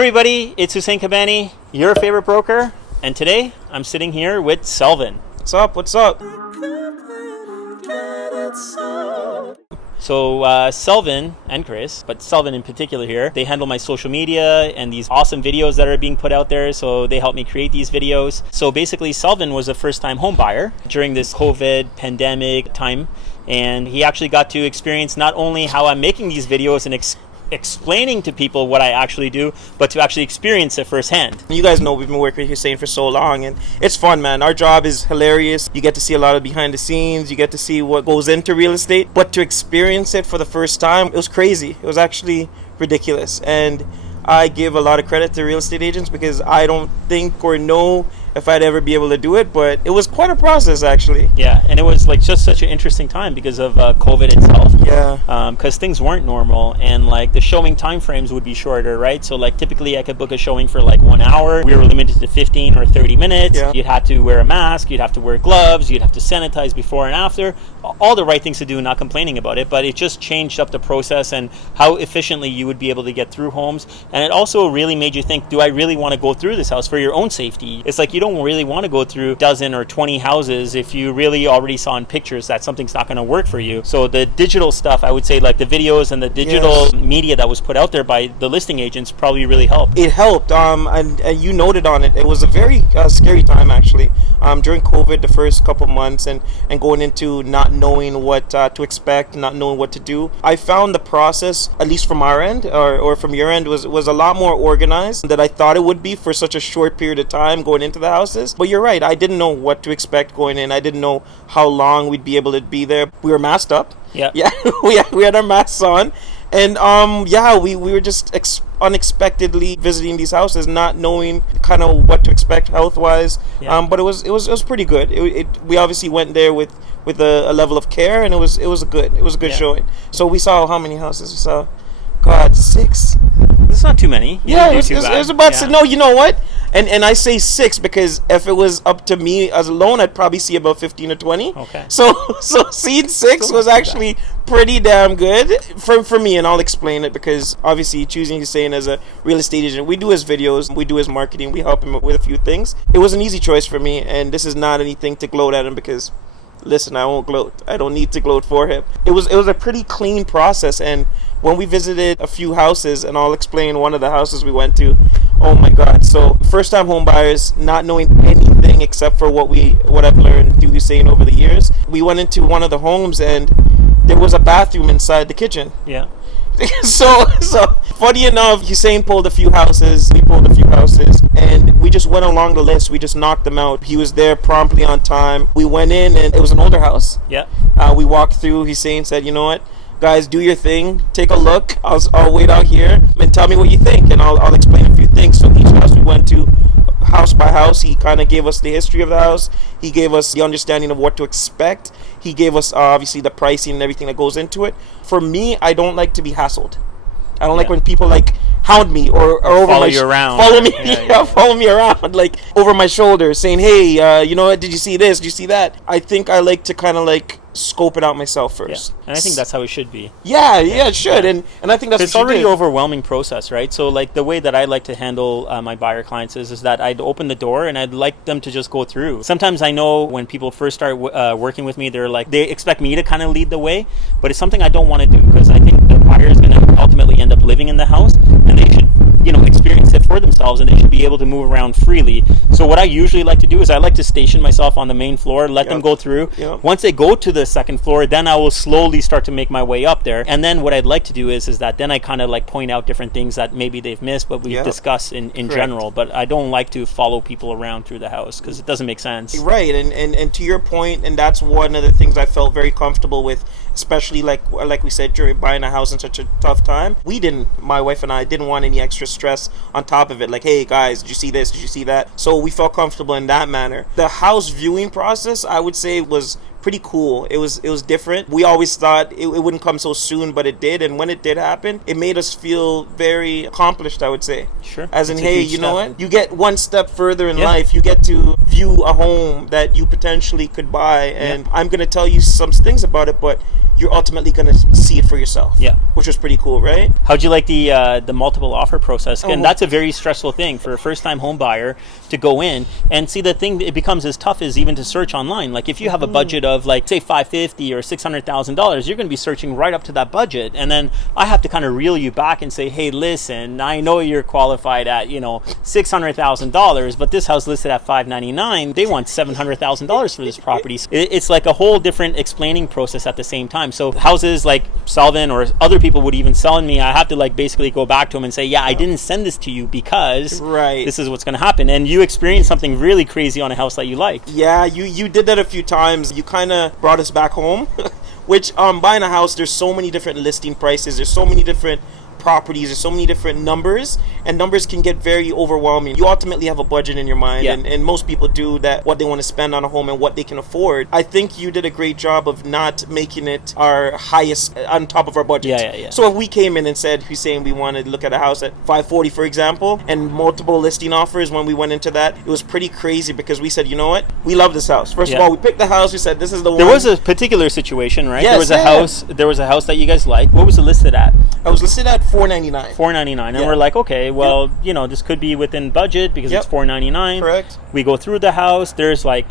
everybody, it's Hussein Kabani, your favorite broker, and today I'm sitting here with Selvin. What's up? What's up? So Selvin and Chris, but Selvin in particular here, they handle my social media and these awesome videos that are being put out there, so they help me create these videos. So basically Selvin was a first-time home buyer during this COVID pandemic time, and he actually got to experience not only how I'm making these videos and explaining to people what I actually do, but to actually experience it firsthand. You guys know we've been working with Hussein for so long, and it's fun, man. Our job is hilarious. You get to see a lot of behind the scenes. You get to see what goes into real estate, but to experience it for the first time, it was crazy. It was actually ridiculous, and I give a lot of credit to real estate agents because I don't think or know if I'd ever be able to do it, but it was quite a process, actually. Yeah, and it was like just such an interesting time because of COVID itself. Yeah. Because things weren't normal, and like the showing time frames would be shorter, right? So like typically I could book a showing for like 1 hour. We were limited to 15 or 30 minutes. Yeah. You'd have to wear a mask, you'd have to wear gloves, you'd have to sanitize before and after. All the right things to do, not complaining about it, but it just changed up the process and how efficiently you would be able to get through homes. And it also really made you think, do I really want to go through this house for your own safety? It's like you don't really want to go through a dozen or 20 houses if you really already saw in pictures that something's not going to work for you. So the digital stuff, I would say, like the videos and the digital media that was put out there by the listing agents probably really helped. It helped, and you noted on it. It was a very scary time, actually, during COVID, the first couple months, and going into not knowing what to expect, not knowing what to do. I found the process, at least from our end or from your end, was a lot more organized than I thought it would be for such a short period of time going into the houses. But you're right, I didn't know what to expect going in. I didn't know how long we'd be able to be there. We were masked up. Yeah. we had our masks on, and we were just unexpectedly visiting these houses, not knowing kind of what to expect health wise. But it was pretty good. We obviously went there with a level of care, and it was a good showing. So we saw how many houses? We saw, God, 6. It's not too many. It was about 6. No, you know what? And I say 6 because if it was up to me as alone, I'd probably see about 15 or 20. Okay. So seeing 6 was actually pretty damn good for me, and I'll explain it because obviously choosing Hussein as a real estate agent, we do his videos, we do his marketing, we help him with a few things. It was an easy choice for me, and this is not anything to gloat at him because, listen, I won't gloat. I don't need to gloat for him. It was a pretty clean process, and when we visited a few houses, and I'll explain one of the houses we went to, oh my God. So first time home buyers, not knowing anything except for what I've learned through Hussein over the years. We went into one of the homes and there was a bathroom inside the kitchen. Yeah. So funny enough, Hussein pulled a few houses, we pulled a few houses, and we just went along the list. We just knocked them out. He was there promptly on time. We went in and it was an older house. Yeah. We walked through. Hussein said, you know what, guys, do your thing, take a look. I'll wait out here and tell me what you think, and I'll explain a few things. So each house we went to, house by house, he kind of gave us the history of the house. He gave us the understanding of what to expect. He gave us obviously the pricing and everything that goes into it. For me, I don't like to be hassled. I don't like when people like hound me or over follow my you around. Follow me, follow me around, like over my shoulder, saying, "Hey, you know what? Did you see this? Did you see that?" I think I like to kind of like scope it out myself first. And I think that's how it should be. Yeah, it should. And I think that's it's already an overwhelming process, right? So like the way that I like to handle my buyer clients is that I'd open the door and I'd like them to just go through. Sometimes I know when people first start working with me, they expect me to kind of lead the way, but it's something I don't want to do because I think the buyer is going to ultimately end up living in the house, and they should experience it for themselves, and they should be able to move around freely. So what I usually like to do is I like to station myself on the main floor, let them go through. Once they go to the second floor, then I will slowly start to make my way up there. And then what I'd like to do is that then I kind of like point out different things that maybe they've missed, but we discuss in general. But I don't like to follow people around through the house because it doesn't make sense. Right, and to your point, and that's one of the things I felt very comfortable with, especially like we said, during buying a house in such a tough time. My wife and I didn't want any extra stress on top of it, like, hey guys, did you see this, did you see that? So we felt comfortable in that manner. The house viewing process, I would say, was pretty cool. It was different. We always thought it wouldn't come so soon, but it did, and when it did happen, it made us feel very accomplished, I would say. Sure. As in, hey, you know what? You get one step further in life. You get to view a home that you potentially could buy, and I'm going to tell you some things about it, but you're ultimately going to see it for yourself. Yeah. Which was pretty cool, right? How'd you like the multiple offer process? And Oh. that's a very stressful thing for a first-time home buyer to go in and see. The thing, it becomes as tough as even to search online. Like if you have a budget of like say $550,000 or $600,000, you're going to be searching right up to that budget, and then I have to kind of reel you back and say, hey, listen, I know you're qualified at $600,000, but this house listed at $599. They want $700,000 for this property. It's like a whole different explaining process at the same time. So houses like Selvin or other people would even sell me, I have to like basically go back to them and say, yeah, I didn't send this to you because this is what's going to happen. And you experienced something really crazy on a house that you liked. Yeah, you did that a few times. You kind of brought us back home. Which buying a house, there's so many different listing prices. There's so many different properties. There's so many different numbers, and numbers can get very overwhelming. You ultimately have a budget in your mind, and most people do that, what they want to spend on a home and what they can afford. I think you did a great job of not making it our highest on top of our budget. Yeah. So if we came in and said, Hussein, we wanted to look at a house at $540, for example, and multiple listing offers when we went into that, it was pretty crazy because we said, you know what? We love this house. First of all, we picked the house. We said, this is the one. There was a particular situation, right? Yes, there was a house that you guys liked. What was it listed at? I was listed at $499. $499, and we're like, okay, well, this could be within budget because it's $499. Correct. We go through the house. There's like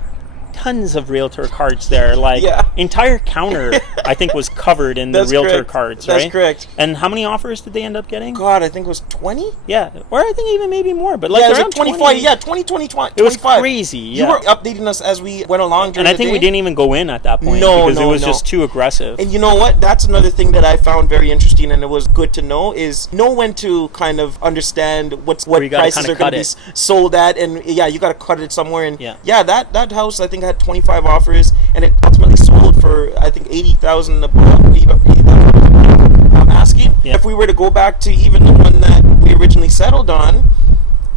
tons of realtor cards there. Like entire counter, I think, was covered in the realtor cards. Right? That's correct. And how many offers did they end up getting? God, I think it was 20. Yeah, or I think even maybe more. But like it was around 25. 20. Yeah, 20, 25. It was crazy. Yeah. You were updating us as we went along during and I think we didn't even go in at that point because it was just too aggressive. And you know what? That's another thing that I found very interesting, and it was good to know, is know when to kind of understand what prices are going to be sold at, and you got to cut it somewhere. And that house I think had 25 offers, and it ultimately sold for I think 80,000 above. I'm asking if we were to go back to even the one that we originally settled on.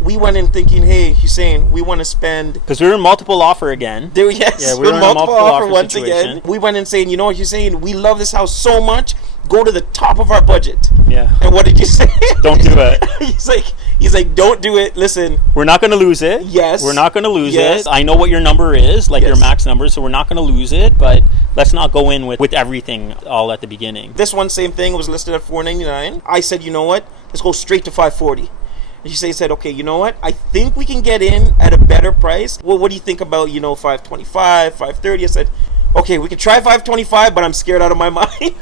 We went in thinking, hey, Hussein, we want to spend... Because we were in multiple offer again. We were in multiple offer once again. We went in saying, you know what, Hussein, we love this house so much, go to the top of our budget. Yeah. And what did you say? Don't do it. He's like, don't do it. Listen. We're not going to lose it. Yes. We're not going to lose it. I know what your number is, like your max number, so we're not going to lose it, but let's not go in with everything all at the beginning. This one, same thing, was listed at $499. I said, you know what, let's go straight to $540. And she said, okay, you know what? I think we can get in at a better price. Well, what do you think about, $525, $530? I said, okay, we can try $525, but I'm scared out of my mind.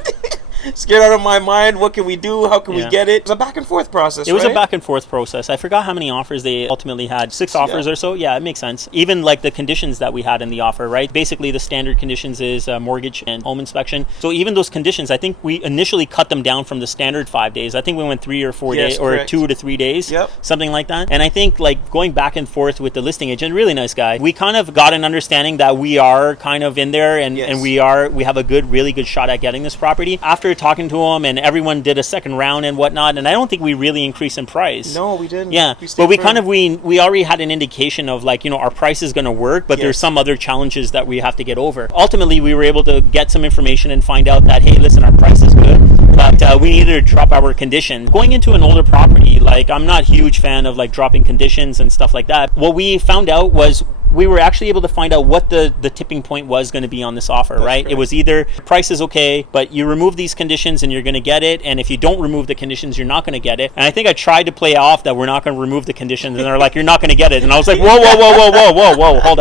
Scared out of my mind. What can we do? How can we get it? It was a back and forth process. It was a back and forth process. I forgot how many offers they ultimately had. 6 offers or so. Yeah, it makes sense. Even like the conditions that we had in the offer, right? Basically, the standard conditions is mortgage and home inspection. So even those conditions, I think we initially cut them down from the standard 5 days. I think we went 3 or 4 days, or 2 to 3 days, something like that. And I think like going back and forth with the listing agent, really nice guy. We kind of got an understanding that we are kind of in there, and we have a really good shot at getting this property. After talking to him, and everyone did a second round and whatnot, and I don't think we really increased in price. No, we didn't. Yeah, but we kind of we already had an indication of like, our price is going to work, but there's some other challenges that we have to get over. Ultimately, we were able to get some information and find out that, hey, listen, our price is good, but we needed to drop our conditions. Going into an older property, like I'm not a huge fan of like dropping conditions and stuff like that. What we found out was we were actually able to find out what the tipping point was going to be on this offer, right? Correct. It was either the price is okay, but you remove these conditions and you're going to get it, and if you don't remove the conditions, you're not going to get it. And I think I tried to play off that we're not going to remove the conditions, and they're like, you're not going to get it. And I was like, whoa, hold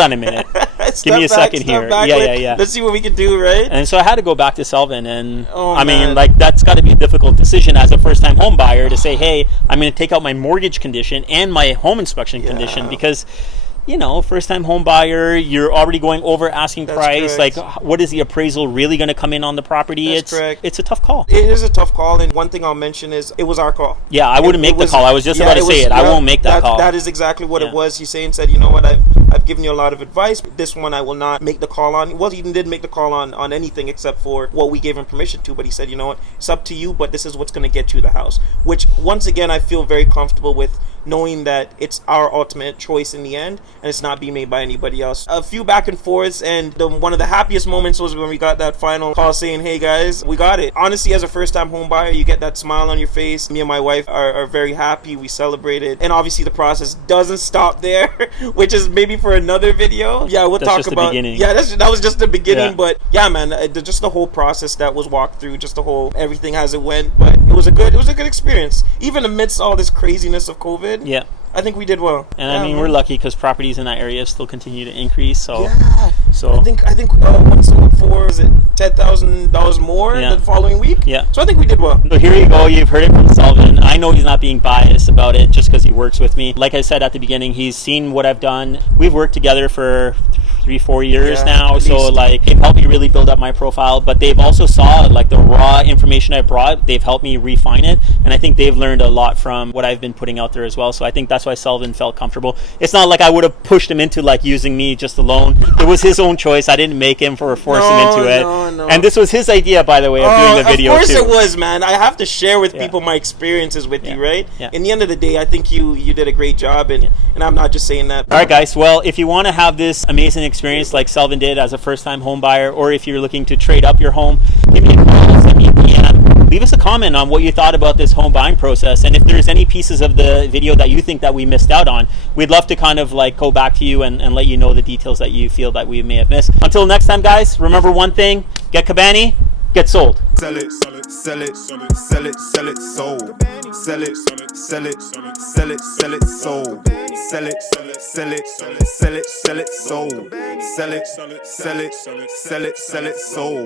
on a minute. Give me a second here. Yeah. Let's see what we can do, right? And so I had to go back to Selvin, and I mean, like, that's got to be a difficult decision as a first-time home buyer to say, hey, I'm going to take out my mortgage condition and my home inspection condition, because first-time home buyer, you're already going over asking price. Correct. Like, what is the appraisal really going to come in on the property? That's correct. It's a tough call. It is a tough call, and one thing I'll mention is it was our call. Yeah, I wouldn't make the call. I was just about to say it. I won't make that call. That is exactly what it was. Hussein said, you know what, I've given you a lot of advice. This one I will not make the call on. Well, he didn't make the call on anything except for what we gave him permission to, but he said, you know what, it's up to you, but this is what's going to get you the house. Which, once again, I feel very comfortable with knowing that it's our ultimate choice in the end, and it's not being made by anybody else. A few back and forths, and one of the happiest moments was when we got that final call saying, "Hey guys, we got it." Honestly, as a first-time home buyer, you get that smile on your face. Me and my wife are very happy. We celebrated, and obviously the process doesn't stop there, which is maybe for another video. Yeah, we'll talk about. Beginning. Yeah, that was just the beginning, Yeah. but yeah, man, just the whole process that was walked through, just the whole everything as it went. But it was a good experience, even amidst all this craziness of COVID. Yeah. I think we did well. And I mean, we're lucky because properties in that area still continue to increase. So, yeah. So I think one sold for, is it $10,000 more Yeah. the following week? Yeah. So I think we did well. So here you go. You've heard it from Selvin. I know he's not being biased about it just because he works with me. Like I said at the beginning, he's seen what I've done. We've worked together for 3-4 years Yeah, now. at So least. like they've helped me really build up my profile, but they've also saw like the raw information I brought. They've helped me refine it. And I think they've learned a lot from what I've been putting out there as well. So I think that's why Selvin felt comfortable. It's not like I would have pushed him into like using me just alone. It was his own choice. I didn't make him or force him into it. No. And this was his idea, by the way, of doing the video Of course too. it was, man. I have to share with Yeah. people my experiences with Yeah. you, right? Yeah. In the end of the day, I think you did a great job, and I'm not just saying that. All right, guys. Well, if you want to have this amazing experience like Selvin did as a first-time home buyer, or if you're looking to trade up your home, give me a call, send me a PM. Leave us a comment on what you thought about this home buying process, and if there's any pieces of the video that you think that we missed out on, we'd love to kind of like go back to you and let you know the details that you feel that we may have missed. Until next time, guys, remember one thing: get Cabani, get sold. Sell it, sell it, sell it, sell it, sell it, sold. Sell it, sell it, sell it, sell it, sold. Sell it, sell it, sell it, sell it, sell it, sold. Sell it, sell it, sell it, sell it, sold.